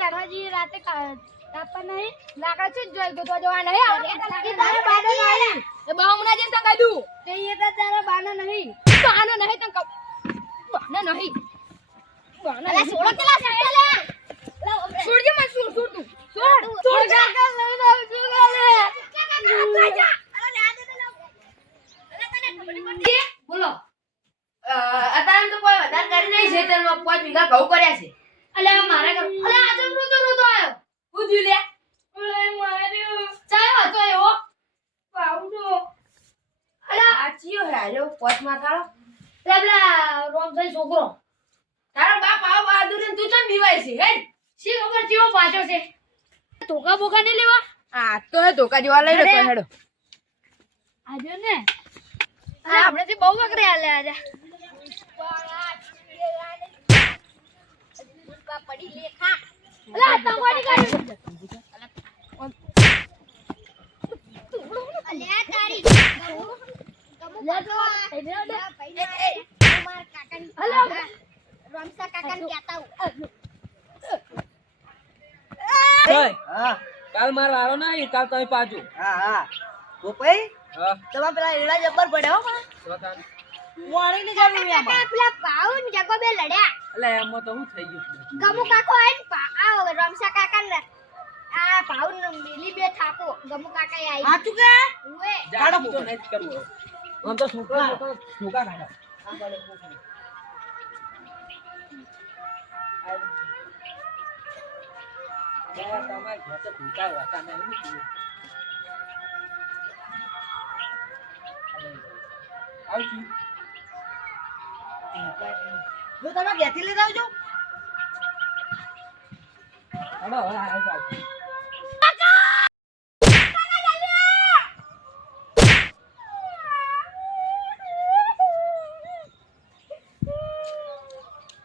લડવાજી રાતે આપણને લાકડા છે જોઈ ગોતવા જવા નહીં આવે તારા બાના નહીં. એ બા હમણાં જઈને તને કીધું. તે એ તો તારા બાના નહીં. બાના નહીં તને બાના નહીં. બાના અલા છોડો કે લા લા છોડ જે મને છોડ છોડ તું. છોડ છોડ જા. બોલો. અત્યારે તો કોઈ વધારે કરી નહીં છે તેમાં પાંચ વીઘા ઘઉં કર્યા છે. એટલે મારા ઘર એટલે આજે થયું લે. અલે માર્યો ચાયો હતો એવો પાઉડો અલે. આ ચિયો હે આજો પાંચમાં થાળો પેલા રોમભાઈ છોકરો. તારો બાપ આવો બહાદુર ને તું ચમ બીવાય છે હે શી ખબર કેવો પાછો છે? ધોકા બોકા નહીં લેવા? આ તો હે ધોકા જેવા લઈ. રહ્યો હેડો. આજો ને. આપણે થી બહુ વકરે આલે આજે. પડી લેખા અલે આ તંગવાડી કાઢી અલ્યા તારી લે તો એને લે માર કાકાની હલો. રમસા કાકાને કહેતા હું જય હા કાલ મારો વારો નહીં કાલ તમે પાછો હા હા ગોપાઈ તમે પેલા એડા જબ્બર પડ્યા. વાણી ની જરૂર પેલા પાઉન ને જગો બે લડ્યા એટલે એમાં તો હું થઈ ગયું ગમુ કાકો આય રમસા કાકા ને આ ભાવ ને મિલી બે થાપો. ગમુ કાકા આવી હાચું કે? ઉએ. જાડો તો નહીં કરવું. આમ તો છોકરા છોકરા તમારે ઘર તો ભૂકા હોતા નહીં તમે લઈ જાવ છો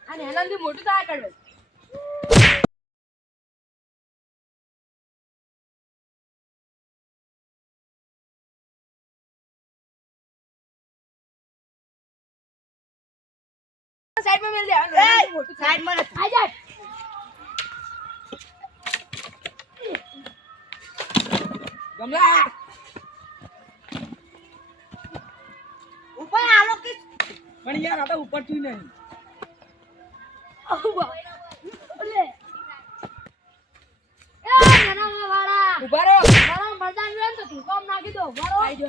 અને એનાથી મોટું થાય કરવે સાઈડમાં મેલ દે મોટું સાઈડમાં આ ગમલા. ઉપર આલો કે પણ યાર આ તો ઉપરથી નહીં ઊભા રહો. મારા મરદાન લે તો તું કામ નાખી દો બરો આઈ જો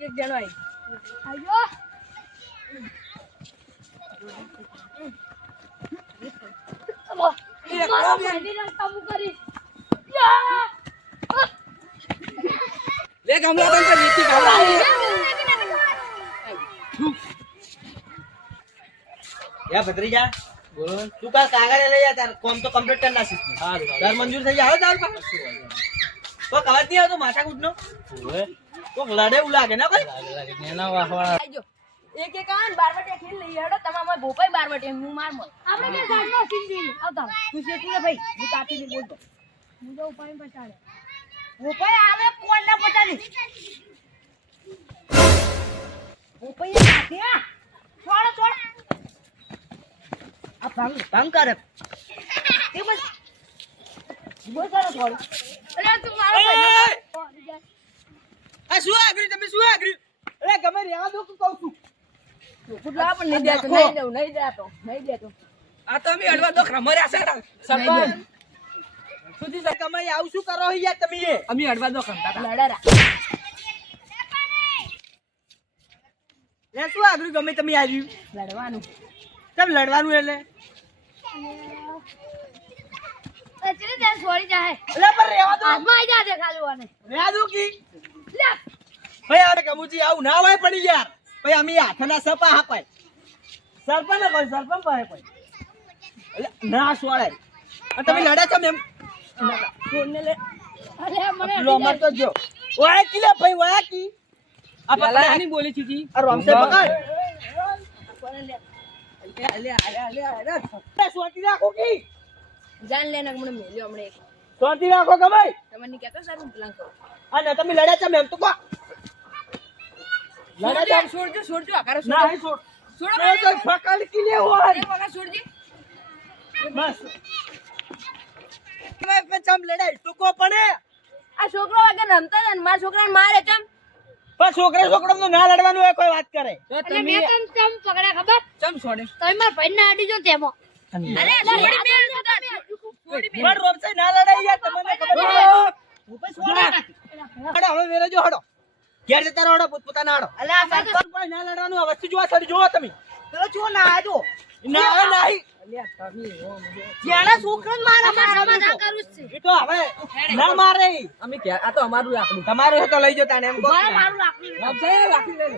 એક જણો આઈ. આયો મારા ભાઈની રસ્તા મુ કરી યા! લે ગમલા તને તો નીચે ખાવડાવી યા ભત્રીજા બોલો. તું કા કાગળ લઈ જા તાર કોમ તો કમ્પ્લીટ કરી નાખીશ. સારું તાર મંજૂર થઈ જાય તાર પાસે કોઈ કવાજ નહીં. આવતો માથા કૂટનો કોક લડે એવું લાગે ને કોઈ એના વાહવાળા એક એક આન બારવટે ખીલ લઈ હેડો તમારે ભોપાઈ બારવટે હું માર મોલ આપણે કે સાઈડમાં સિંધી. આવતા તું છે તું ભાઈ હું તાપી ને બોલતો. હું તો ઉપાય પછાડે ભોપાઈ આવે કોણ ના પટાની ભોપાઈ આ છોડ છોડ. આ ભંગ ભંગ કરે. તે બસ. બોલ કરો થોડું અરે તું મારો ભાઈ આ શું આગળ તમે શું આગળ? અરે ગમે રેવા દો કે કહું છું. ફૂટલા પણ નહીં દેતો નહીં દેવું નહીં દેતો નહીં દેતો. આ તો અમે અડવા દો રમર્યા છે સરપંચ. સુધી સર તમે આવું શું કરો યાર તમે? એ અમે અડવા દો ખમતા લડારા. લે શું આગળ ગમે તમે આવ્યું લડવાનું. કેમ લડવાનું એટલે? અચરે છોડી જાય પણ રેવા દો. હાથમાં આવી જા દે ખાલી વાને રેવા દો કી. લે. ભાઈ હવે કમુજી આવું ના હોય પડી યાર. ભાઈ અમે હાથના સપા હાપાય. સરપંચ કોઈ સરપંચ ભાઈ કોઈ. ના સોળાય. તમે લડ્યા છો મેમ ફોનને લે. અરે મને લો મત તો જો. ઓય કી ભાઈ ઓય કી. આ પકડ આની બોલી ચીટી આ રોમસે પકડ. લે લે લે લે એ સોટી રાખો કી જાન લેને મને મેલ્યો હમણે એક. સોટી રાખો ગમે તમને નહીં કહેતો સારું પ્લાન કરો અને તમે લડ્યા છો મેમ તો કો લડ્યા છોડજો છોડજો આ કરો ના છોડ તો તો ફકડ કી લે હોય એક છોડજી બસ. હવે પણ ચમ લડાઈ ટૂંકો પડે. આ છોકરો વગર રમતા ને મારા છોકરાને મારે ચમ પણ છોકરા છોકરો નું ના લડવાનું હોય કોઈ વાત કરે. મેં તમ ચમ પકડ્યા ખબર? ચમ છોડે? તમે મારા ભાઈને આડી જો તેમાં અરે છોડી મેલ છોડી મેલ. પણ ના લડાઈ યાર તમને ખબર છે હડો હવે વેરે હડો. ઘેર જતા રહો પોતપોતાના આડો અલ્યા આ સરપંચ પણ ના લડવાનું આ વસ્તુ જોવા સર જોવો તમે. તો જો ના આજો ના નહીં. અલ્યા તમે હો, મને. જેના છોકરાને મારે અમારે મારે સમાધાન કરવું જ છે. એ તો હવે ના મારે. અમે આ તો અમારું તમારું તો લઈ જતા એમ મારું લાકડું